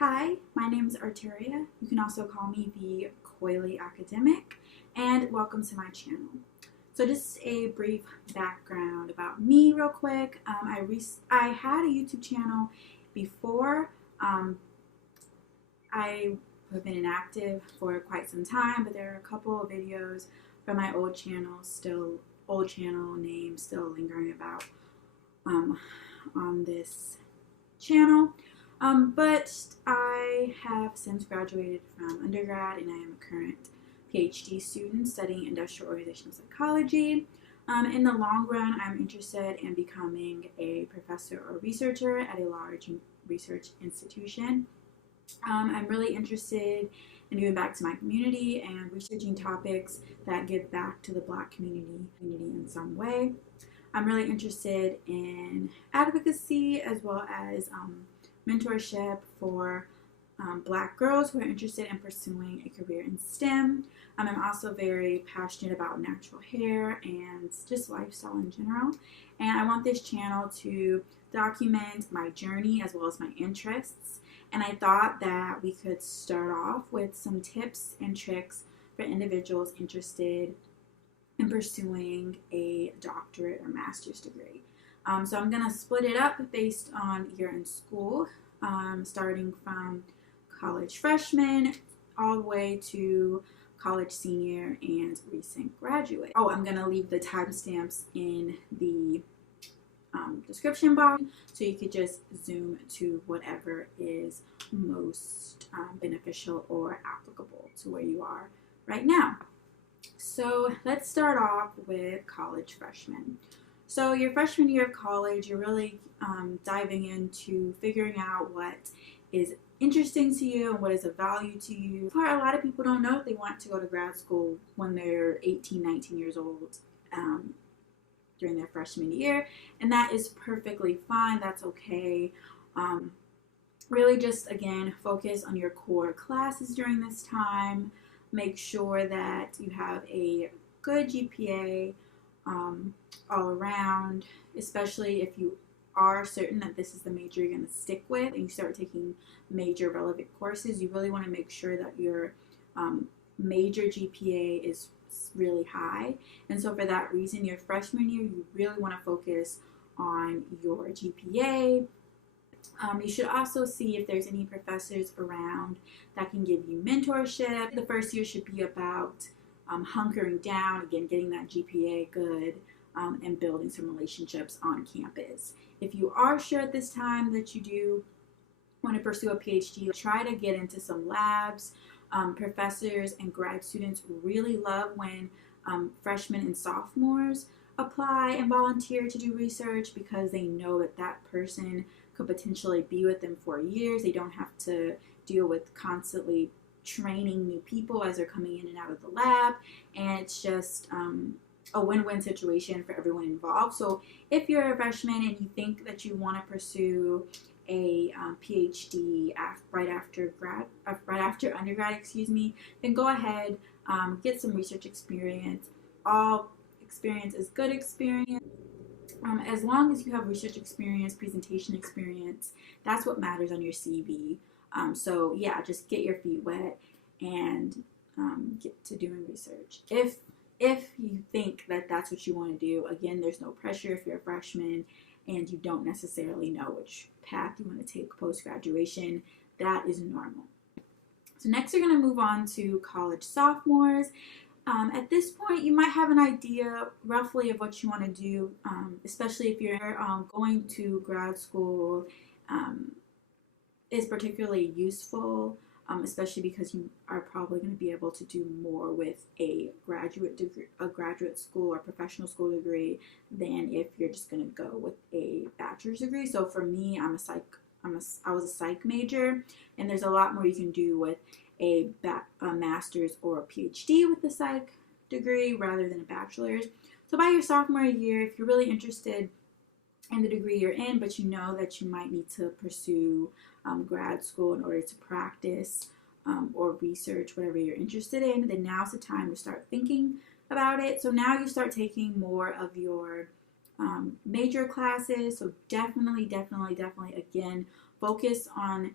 Hi, my name is Arteria. You can also call me the Coily academic, and welcome to my channel. So just a brief background about me real quick. I had a YouTube channel before. I have been inactive for quite some time, but there are a couple of videos from my old channel name still lingering about on this channel. But I have since graduated from undergrad and I am a current PhD student studying industrial organizational psychology. In the long run, I'm interested in becoming a professor or researcher at a large research institution. I'm really interested in giving back to my community and researching topics that give back to the Black community in some way. I'm really interested in advocacy as well as mentorship for Black girls who are interested in pursuing a career in STEM. I'm also very passionate about natural hair and just lifestyle in general. And I want this channel to document my journey as well as my interests. And I thought that we could start off with some tips and tricks for individuals interested in pursuing a doctorate or master's degree. So I'm going to split it up based on year in school, starting from college freshman all the way to college senior and recent graduate. Oh, I'm going to leave the timestamps in the description box so you could just zoom to whatever is most beneficial or applicable to where you are right now. So let's start off with college freshman. So your freshman year of college, you're really diving into figuring out what is interesting to you and what is of value to you. A lot of people don't know if they want to go to grad school when they're 18, 19 years old during their freshman year, and that is perfectly fine. That's okay. Really just, again, focus on your core classes during this time. Make sure that you have a good GPA all around, especially if you are certain that this is the major you're going to stick with and you start taking major relevant courses. You really want to make sure that your major GPA is really high. And so for that reason, your freshman year, you really want to focus on your GPA. You should also see if there's any professors around that can give you mentorship. The first year should be about hunkering down, again, getting that GPA good, and building some relationships on campus. If you are sure at this time that you do want to pursue a PhD, try to get into some labs. Professors and grad students really love when freshmen and sophomores apply and volunteer to do research because they know that that person could potentially be with them for years. They don't have to deal with constantly training new people as they're coming in and out of the lab, and it's just a win-win situation for everyone involved. So if you're a freshman and you think that you want to pursue a PhD right after undergrad, then go ahead, get some research experience. All experience is good experience. As long as you have research experience, presentation experience, that's what matters on your CV. So yeah, just get your feet wet and get to doing research. If you think that that's what you want to do, again, there's no pressure if you're a freshman and you don't necessarily know which path you want to take post-graduation. That is normal. So next we're going to move on to college sophomores. At this point, you might have an idea roughly of what you want to do, especially if you're going to grad school is particularly useful, especially because you are probably going to be able to do more with a graduate degree, a graduate school or professional school degree than if you're just going to go with a bachelor's degree. So for me, I was a psych major, and there's a lot more you can do with a master's or a PhD with a psych degree rather than a bachelor's. So by your sophomore year, if you're really interested in the degree you're in, but you know that you might need to pursue grad school in order to practice or research whatever you're interested in, then now's the time to start thinking about it. So now you start taking more of your major classes. So definitely, again, focus on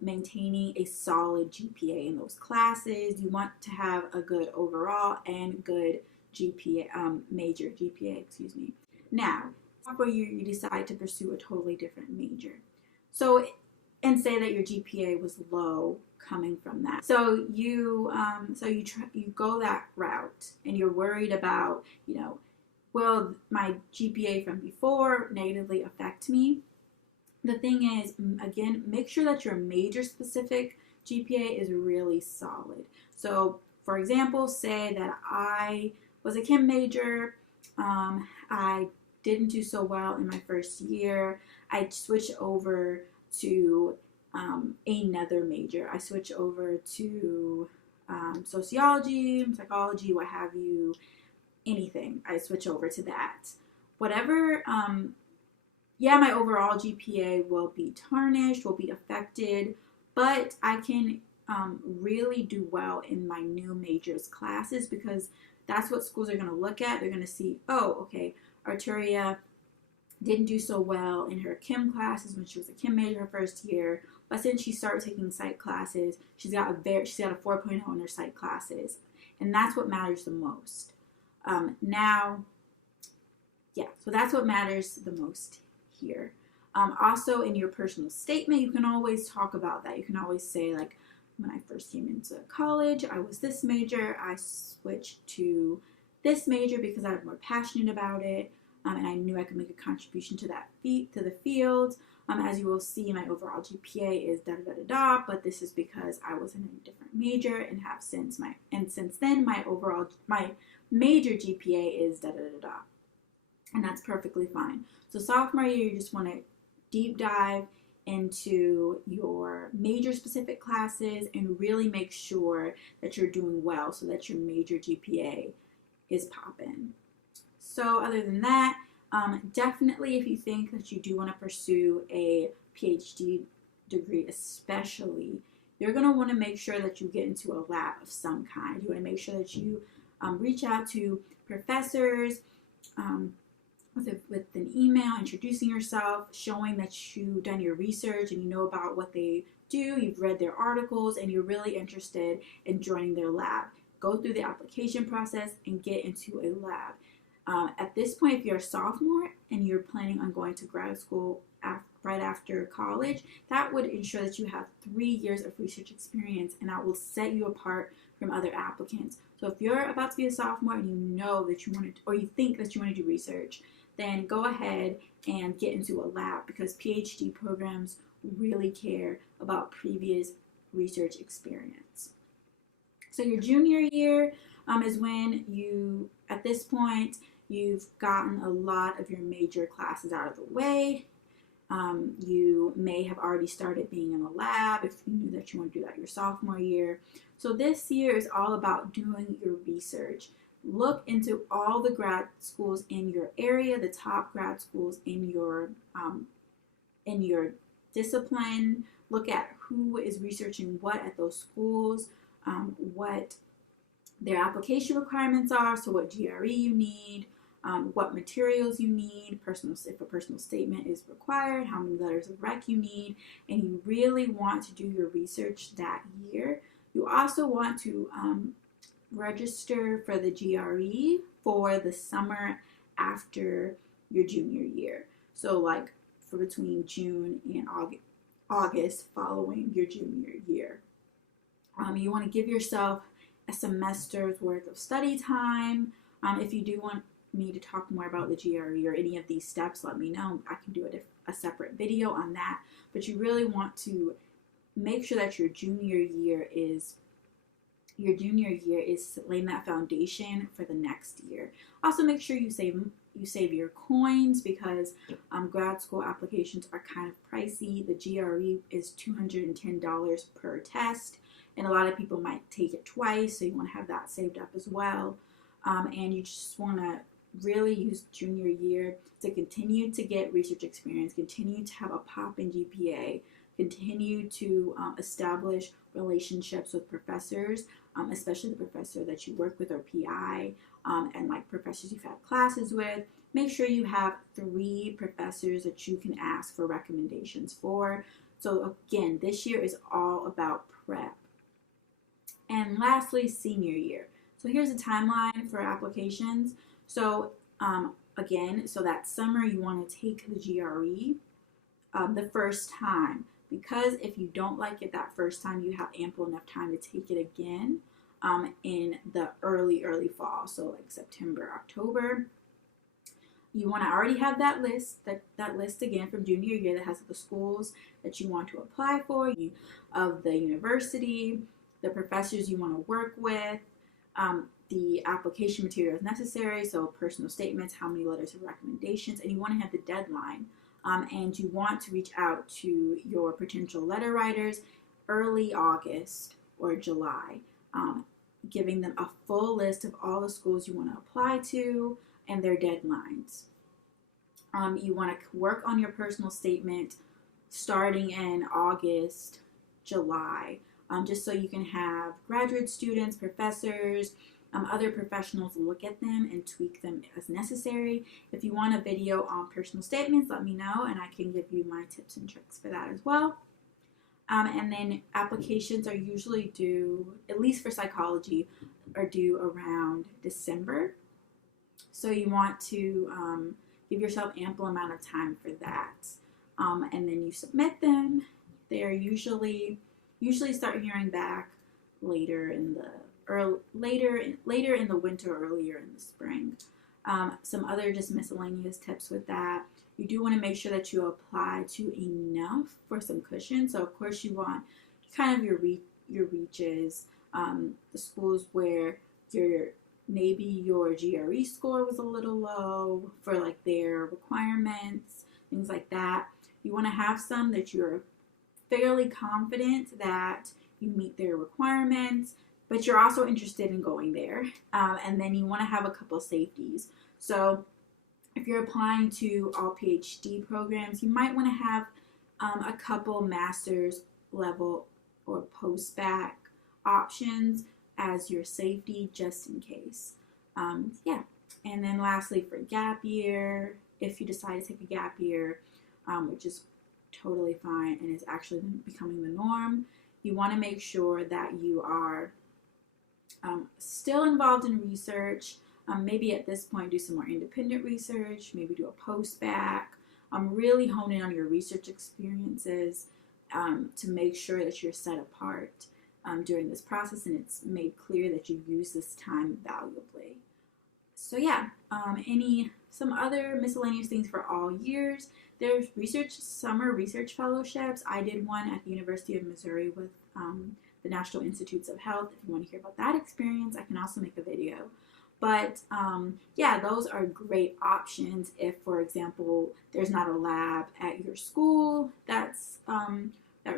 maintaining a solid GPA in those classes. You want to have a good overall and good GPA, major GPA, excuse me. Now, for you decide to pursue a totally different major. So, and say that your GPA was low coming from that. So you go that route, and you're worried about, will my GPA from before negatively affect me? The thing is, again, make sure that your major specific GPA is really solid. So, for example, say that I was a chem major. I didn't do so well in my first year. I switched over to another major. I switched over to sociology, psychology, what have you, anything. I switch over to that. Whatever, my overall GPA will be tarnished, will be affected, but I can really do well in my new majors classes, because that's what schools are going to look at. They're going to see, oh, okay, Arturia didn't do so well in her chem classes when she was a chem major her first year, but since she started taking psych classes, she's got a 4.0 in her psych classes, and that's what matters the most. So that's what matters the most here. Also, in your personal statement, you can always talk about that. You can always say, like, when I first came into college, I was this major. I switched to this major because I was more passionate about it, and I knew I could make a contribution to the field. As you will see, my overall GPA is da-da-da-da-da, but this is because I was in a different major and since then my major GPA is da-da-da-da, and that's perfectly fine. So sophomore year, you just want to deep dive into your major specific classes and really make sure that you're doing well so that your major GPA is popping. So other than that, definitely if you think that you do want to pursue a PhD degree especially, you're going to want to make sure that you get into a lab of some kind. You want to make sure that you reach out to professors with an email, introducing yourself, showing that you've done your research and you know about what they do, you've read their articles, and you're really interested in joining their lab. Go through the application process and get into a lab. At this point, if you're a sophomore and you're planning on going to grad school right after college, that would ensure that you have 3 years of research experience, and that will set you apart from other applicants. So if you're about to be a sophomore and you know that you want to, or you think that you want to do research, then go ahead and get into a lab, because PhD programs really care about previous research experience. So your junior year is when at this point, you've gotten a lot of your major classes out of the way. You may have already started being in a lab if you knew that you want to do that your sophomore year. So this year is all about doing your research. Look into all the grad schools in your area, the top grad schools in your discipline. Look at who is researching what at those schools, what their application requirements are, so what GRE you need, what materials you need, if a personal statement is required, how many letters of rec you need, and you really want to do your research that year. You also want to register for the GRE for the summer after your junior year. So like for between June and August following your junior year. You want to give yourself a semester's worth of study time. If you do want me to talk more about the GRE or any of these steps, let me know. I can do a separate video on that. But you really want to make sure that your junior year is laying that foundation for the next year. Also, make sure you save your coins, because grad school applications are kind of pricey. The GRE is $210 per test, and a lot of people might take it twice, so you want to have that saved up as well. And you just want to really use junior year to continue to get research experience, continue to have a pop in GPA, continue to establish relationships with professors, especially the professor that you work with or PI, and like professors you've had classes with. Make sure you have 3 professors that you can ask for recommendations for, So again, this year is all about prep. And lastly, senior year. So here's a timeline for applications. So again, so that summer you want to take the GRE the first time, because if you don't like it that first time, you have ample enough time to take it again in the early fall. So like September, October. You want to already have that list, that list again from junior year that has the schools that you want to apply for, of the university, the professors you want to work with, the application materials necessary, so personal statements, how many letters of recommendations, and you want to have the deadline. And you want to reach out to your potential letter writers early August or July, giving them a full list of all the schools you want to apply to and their deadlines. You want to work on your personal statement starting in August, July, just so you can have graduate students, professors, other professionals look at them and tweak them as necessary. If you want a video on personal statements, let me know and I can give you my tips and tricks for that as well. And then applications are usually due, at least for psychology, are due around December. So you want to give yourself ample amount of time for that. And then you submit them. They're usually start hearing back later in the later in the winter, earlier in the spring. Some other just miscellaneous tips with that. You do want to make sure that you apply to enough for some cushion. So of course you want kind of your reaches, the schools where maybe your GRE score was a little low for like their requirements, things like that. You want to have some that you're fairly confident that you meet their requirements, but you're also interested in going there. And then you want to have a couple safeties. So if you're applying to all PhD programs, you might want to have a couple master's level or post-bac options as your safety, just in case. Yeah. And then lastly, for gap year, if you decide to take a gap year, which is totally fine and is actually becoming the norm, you want to make sure that you are still involved in research. Maybe at this point do some more independent research, maybe do a post-bac, really hone in on your research experiences to make sure that you're set apart during this process and it's made clear that you use this time valuably. So yeah, some other miscellaneous things for all years. There's summer research fellowships. I did one at the University of Missouri with the National Institutes of Health. If you want to hear about that experience, I can also make a video. But yeah, those are great options if, for example, there's not a lab at your school that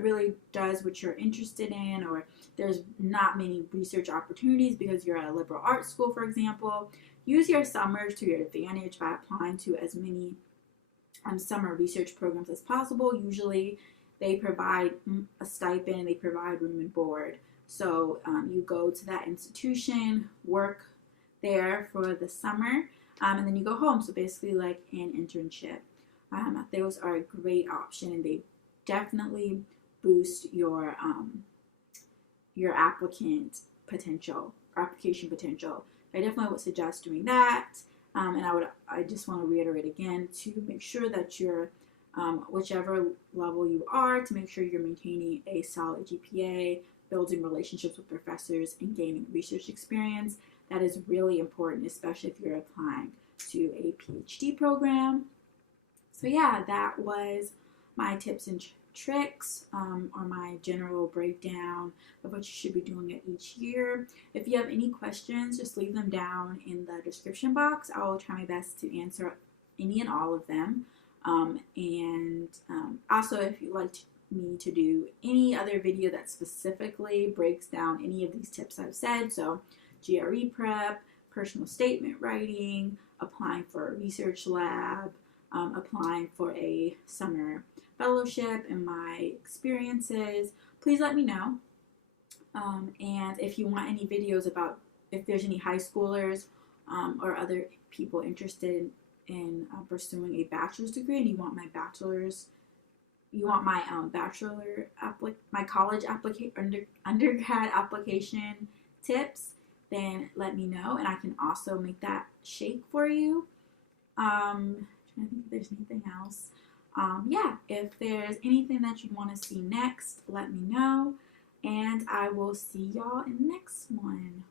really does what you're interested in, or there's not many research opportunities because you're at a liberal arts school, for example. Use your summers to your advantage by applying to as many summer research programs as possible. Usually they provide a stipend and they provide room and board. So you go to that institution, work there for the summer, and then you go home. So basically like an internship. Those are a great option and they definitely boost your application potential. I definitely would suggest doing that. And I just want to reiterate again to make sure that you're, whichever level you are, to make sure you're maintaining a solid GPA, building relationships with professors, and gaining research experience. That is really important, especially if you're applying to a PhD program. So yeah, that was my tips and tricks, or my general breakdown of what you should be doing at each year. If you have any questions, just leave them down in the description box. I will try my best to answer any and all of them. Also, if you'd like me to do any other video that specifically breaks down any of these tips I've said, so GRE prep, personal statement writing, applying for a research lab, applying for a summer fellowship, and my experiences, please let me know. And if you want any videos about if there's any high schoolers or other people interested in pursuing a bachelor's degree and you want my bachelor's you want my my college undergrad application tips, then let me know, and I can also make that shake for you. Trying to think if there's anything else. Yeah, if there's anything that you want to see next, let me know, and I will see y'all in the next one.